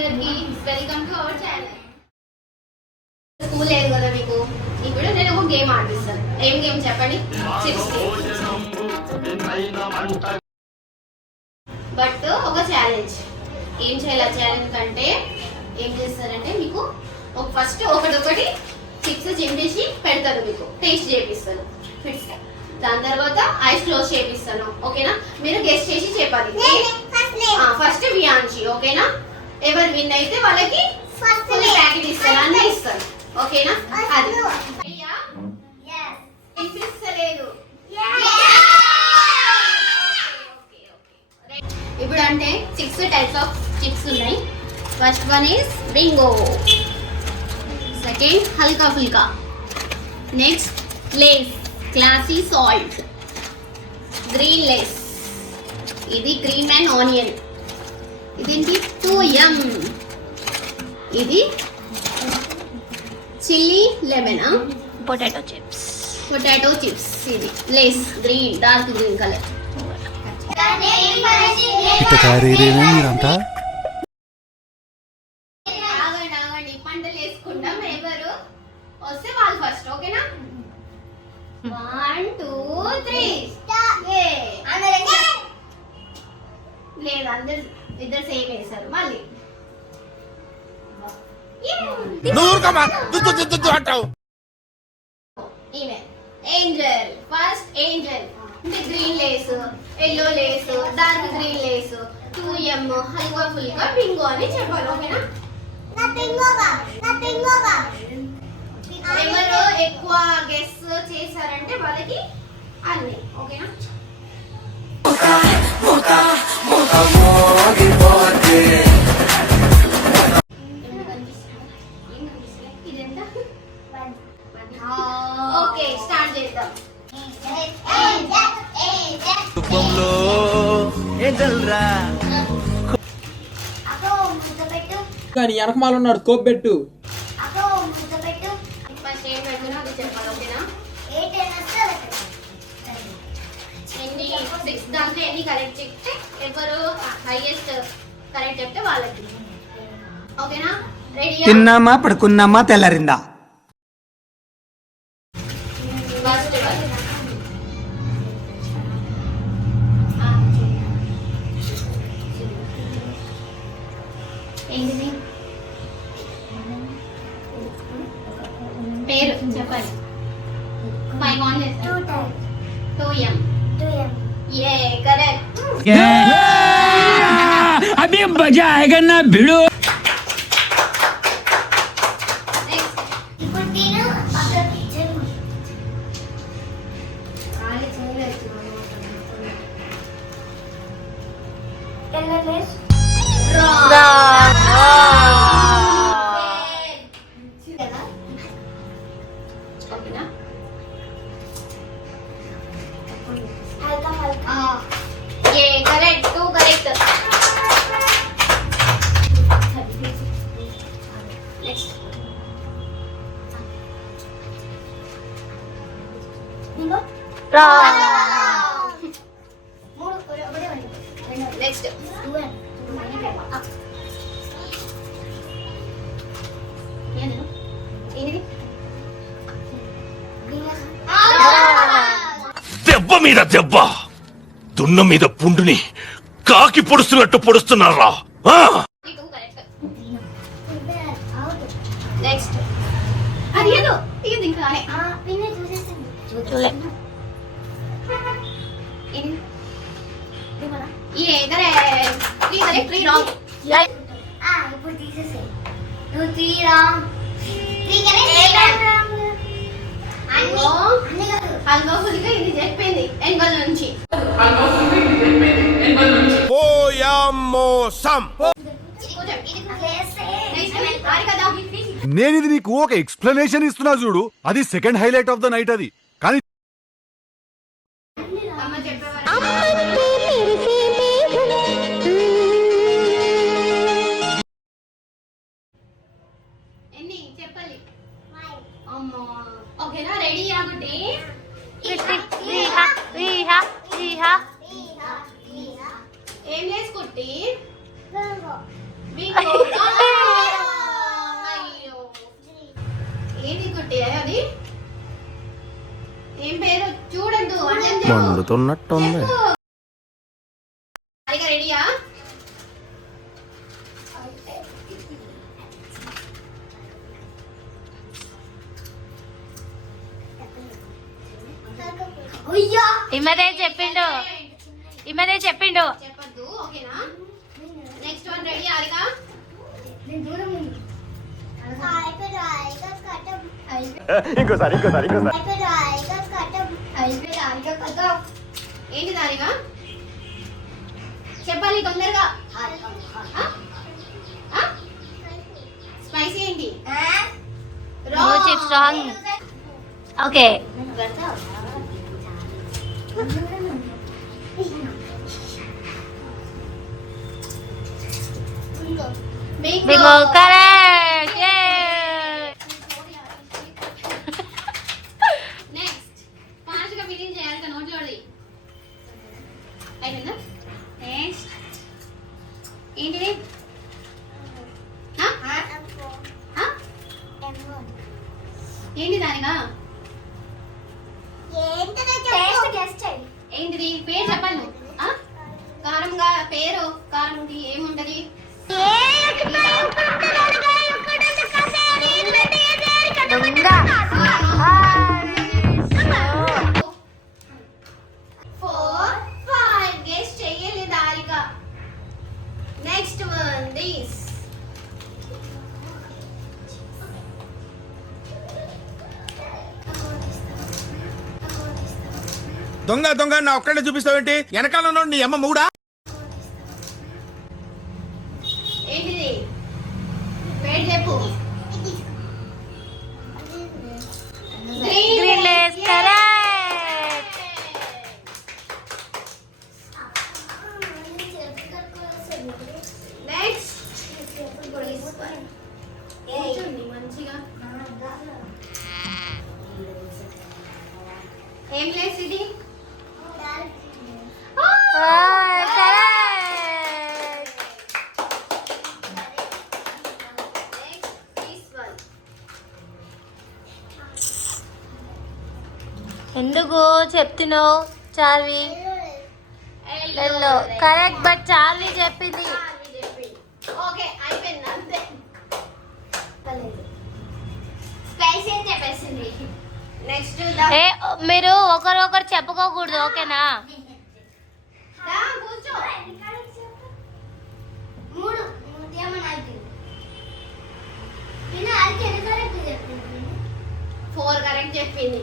అందరికి welcome to our channel. School లేదు కదా మీకు, ఇప్పుడు నేను ఒక గేమ్ ఆడిస్తాను. ఏం గేమ్ చెప్పండి? బట్ ఒక ఛాలెంజ్. ఏం చేయాలి ఆ ఛాలెంజ్ కంటే ఏం చేస్తారంటే మీకు ఫస్ట్ ఒకటి చిప్స్ చింపేసి పెడతారు, మీకు టేస్ట్ చేపిస్తాను. దాని తర్వాత ఐస్ క్లోజ్ చేపిస్తాను. ఓకేనా? మీరు గెస్ట్ చేసి చెప్పాలి. ఫస్ట్ వియాన్షి. ఓకేనా? ఎవరు విన్ అయితే వాళ్ళకి ఫుల్ ప్యాకెట్ ఇస్తాను, అన్నీ ఇస్తాను. ఓకేనా? అది వినిపిస్తలేదు. ఇప్పుడు అంటే 6 టైప్స్ ఆఫ్ చిప్స్ ఉన్నాయి. First one is bingo, second Halka Phulka, next Lays classy salt, green Lays, ఇది క్రీమ్ అండ్ ఆనియన్, ఇదేంటి 2M, ఇది చిల్లీ లెమన్, పొటాటో చిప్స్, ఇది Lays green, dark green colour. మీరంతా ఆగండి, పంటలు వేసుకుంటాం. ఎవరు వస్తే వాళ్ళు ఫస్ట్. ఓకేనా? 1 2 3 లేదు, అందరు ఇద్దరు సేమ్ వేశారు. మళ్ళీ ఈమె ఏంజల్. ఫస్ట్ ఏంజల్ అంటే green Lays, yellow Lays, dark green Lays, 2M, Halka Phulka, bingo అని చెప్పాలి. ఓకేనా? ఎవరు ఎక్కువ గెస్ చేశారంటే వాళ్ళకి అన్ని. ఓకేనా? ఓకే, స్టార్ట్ చేద్దాం. కానీ వెనకమాల ఉన్నాడు, కోపెట్టు. ఫస్ట్ ఏం పెట్టుకున్నా అది చెప్పాలి. ఓకేనా? ఎన్ని 6 దాంట్లో ఎన్ని కరెక్ట్ చెప్తే ఎవరు హైయెస్ట్ కరెక్ట్ చెప్తే వాళ్ళకి. ఓకేనా? రెడీ? తిన్నామా, పడుకున్నామా, తెల్లారిందా? ఫస్ట్ ఏంటిది పేరు చెప్పాలి. 5 ఆన్ చేస్తా. 2M. ये करेक्ट. अभी मजा आएगा ना भिड़ो. ये correct. 2 correct. Next Bingo. Next 2M. దెబ్బ మీద దెబ్బ, దున్న మీద పుండుని కాకి పొడుస్తున్నట్టు పొడుస్తున్నారా? నెక్స్ట్ అది ఏదో ఇది ఇంకా ये इधर है 3 करेक्ट 3 रॉन्ग. ఇప్పుడు తీసేసే. 2 3 రాంగ్. 3 కరెక్ట్. హల్గా ఫుల్గా ఇది చెప్పింది ఎన్బల్ నుంచి. నేను ఇది నీకు ఒక ఎక్స్ప్లెనేషన్ ఇస్తున్నా చూడు, అది second highlight of the night. అది కానీ అమ్మ చెప్పేవారు. ఎన్ని చెప్పాలి? అమ్మా. ఓకేనా? రెడీ ఆగుంటే ఏం లేసుకుంటే బింగో. మండుతున్నట్టుంది. రెడీయా? ఈ మధ్య చెప్పిండు చెప్పద్దు, ఓకేనా? నెక్స్ట్ వన్ రెడీ హారిగా? ఏంటి హారిగా? చెప్పాలి తొందరగా. స్పైసీ ఏంటి? Chips wrong. Okay bingo correct. Next ఫాస్ట్గా ఫినిష్ చేయాలి, నోట్లో అయిపోయిందా? నెక్స్ట్ ఏంటిది? ఏంటి దానిగా? ఏంటిది పేరు చెప్పాలి నువ్వు. కారంగా పేరు కారం ఏముంటది? Next one this. దొంగ దొంగ నా ఒక్కడే చూపిస్తావేంటి? వెనకాల ఉన్నాడు నీ అమ్మ మూడా? ఏంటిది పేరు చెప్పు. Green Lay's correct. నెక్స్ట్ కూర్చోండి మంచిగా. ఏం లేస్ ఇది? ఎందుకు చెప్తున్నావు చార్వి? కరెక్ట్, బట్ చార్వి చెప్పింది. ఓకే అయిపోయింది అంతే. స్పైసీ అని చెప్పేసింది. నెక్స్ట్ ఏ మీరు ఒకరొకరు చెప్పుకోకూడదు, ఓకేనా? కూర్చో. 4 కరెక్ట్ చెప్పింది.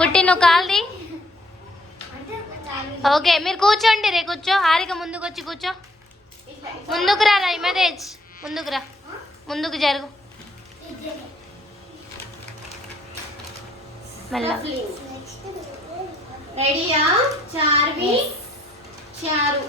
కుట్టి నువ్వు కాల్ది. ఓకే మీరు కూర్చోండి. రే కూర్చో. హారిక ముందుకు వచ్చి కూర్చో. ముందుకు రా ఇమేజ్. ముందుకు రా, ముందుకు జరుగు. రెడీయా? చార్వి చారు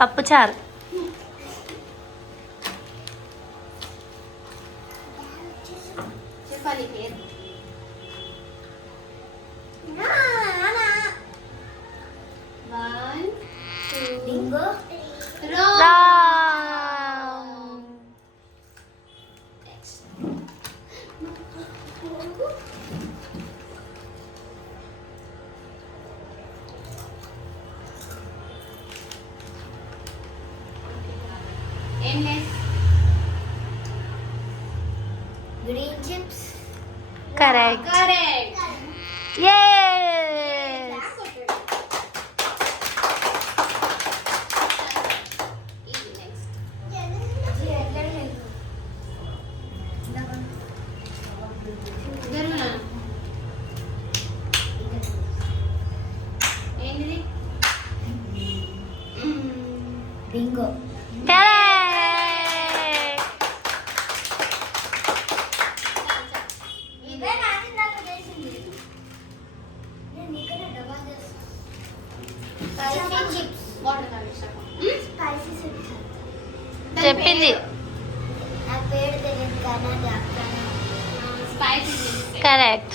పప్పు చారు. చెప్పాలి పేరు. One, two, wrong. Next. Endless. Green chips. Correct. Correct. Yes. Easy next. జరుగునా? ఏంటిది? Bingo. Correct. చెప్పింది. కరెక్ట్.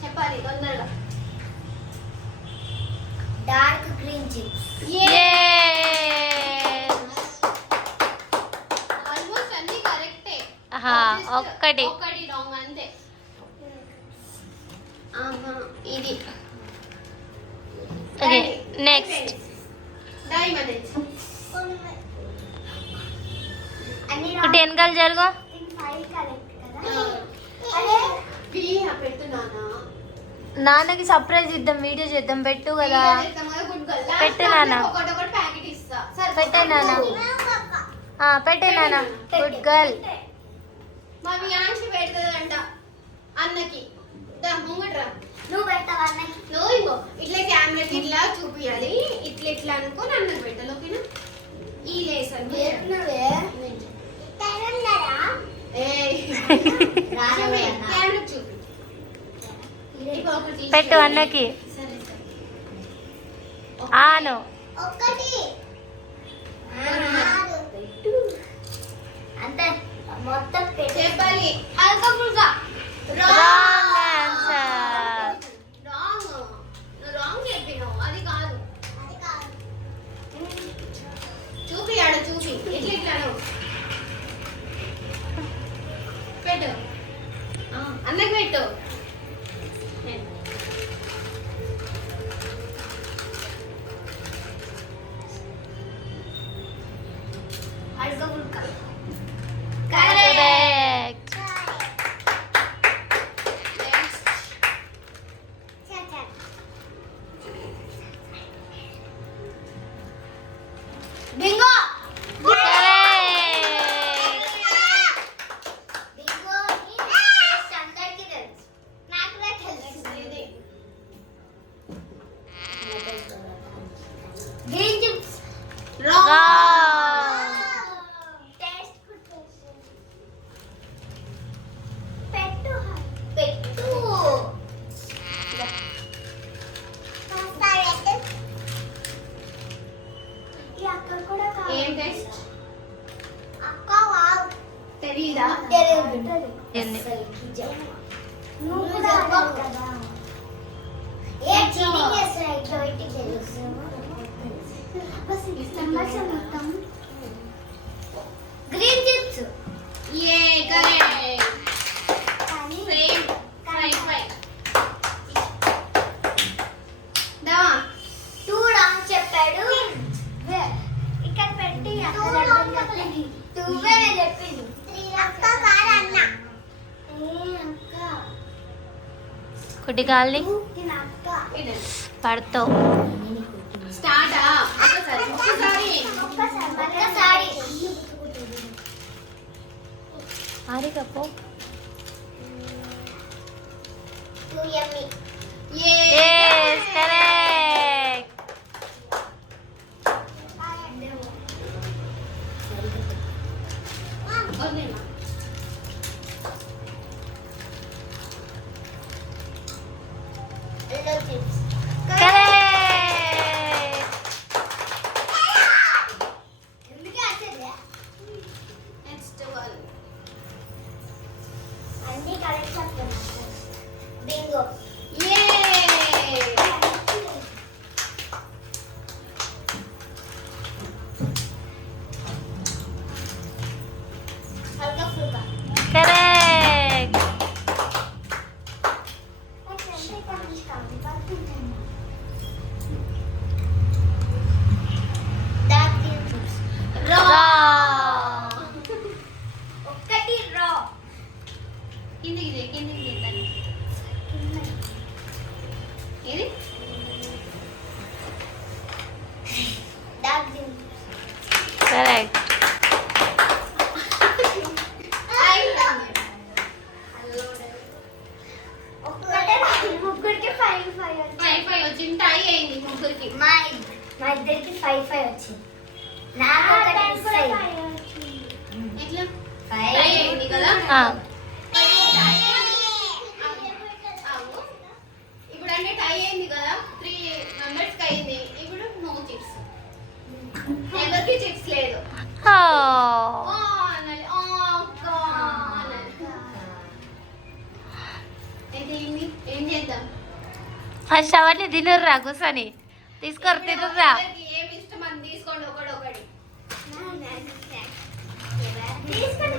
చెప్పాలి తొందరగా. డార్క్ గ్రీన్ ఒక్కటి ఒకటి రాంగ్ అంతే. ఆహా, ఇది ఓకే నెక్స్ట్ డైమండ్ ఇటు వెనకాల జరుగు. పెడుతున్నానా నాన్నకి సర్ప్రైజ్ ఇద్దాం, వీడియో చేద్దాం. పెట్టు కదా, పెట్టు నాన్న. ఒకటి ప్యాకెట్ ఇస్తా. పెట్టే నాన్న, పెట్టే నాన్న. Good girl. మా వియాంశి పెడుతుందంట అన్నకి. ముంగట్రా నువ్వు పెడతావా అన్నకి? నువ్వు ఇంకో ఇట్లా కెమెరాకి ఇట్లా చూపియాలి, ఇట్లా ఇట్లా అనుకో అన్నకి పెట్టాలి. ఓకేనా? ఈ లేసన్ కెమెరా చూపి. ఇప్పుడు ఒకటి పెట్టు అన్నకి. సరే సరే. ఆను. ఒక్కటి అంతే మొత్తం చెప్పాలి. అల్కపుల్గా రాంగ్ ఆన్సర్. రాంగ్. నువ్వు రాంగ్ చెప్పినావు. అది కాదు. అది కాదు. చూపి ఆడ చూపి. ఇట్లా ఇట్లా అను. పెట్టు. అన్నకి పెట్టు. అల్కపుల్గా కరెక్ట్. బింగో. అందరికీ తెలుసు, నాకు తెలుసు. Green chips wrong. టేస్ట్ పెట్టు పెట్టు ఈ అక్క కూడా ఏం టెస్ట్ అక్క వావ్ తెలీదా? ఏంది? నువ్వు కూడా చెప్పవు కదా. ఏ చీటింగ్ చేస్తున్నా ఇట్లా పెట్టి గ్రీన్ చిప్స్ ఏ కరెక్ట్. సేమ్ 5 దావా. టూ రాంగ్ చెప్పాడు. ఇక్కడ పెట్టి టూవే చెప్పింది. అక్క కాదు అన్న. అక్క కుట్టి కాల్ని నేను అక్క పడతావు. స్టార్టా? ఒకసారి ఒకసారి. ఒక్కసారి ఆరికప్పు. Too yummy Yes, correct. వదిలేనా? Yellow chips Correct. ఎందుకు వచ్చేది నెక్స్ట్ వన్. అన్ని కరెక్ట్ చెప్తున్నా. బింగో ఏ అల్కపుల్గా Correct. Wrong. ఒక్కటి రా కిందికి దాన్ని. ఏది? Dark Correct. ఒక్కటే ముగ్గురికి 5 5 వచ్చింది. టై అయింది ముగ్గురికి. మా ఇద్దరికి 5 వచ్చింది. నాకు ఒకటి మిస్ అయింది. ఎట్లా? 5 టై అయింది కదా? Ah. అవును. ఇప్పుడు అంటే టై అయింది కదా, 3 మెంబర్స్ అయింది. ఇప్పుడు నో చిప్స్. ఎవరికి చిప్స్ లేదు. Oh. అనాలి. అక్క అనాలి. అయితే ఏం చేద్దాం? ఫస్ట్ అవన్నీ తినుర్రా కూర్చొని. తీసుకోరు తినుర్రా. ఎవరికి ఏమి ఇష్టం అని తీసుకోండి ఒకటి. తీసుకోండి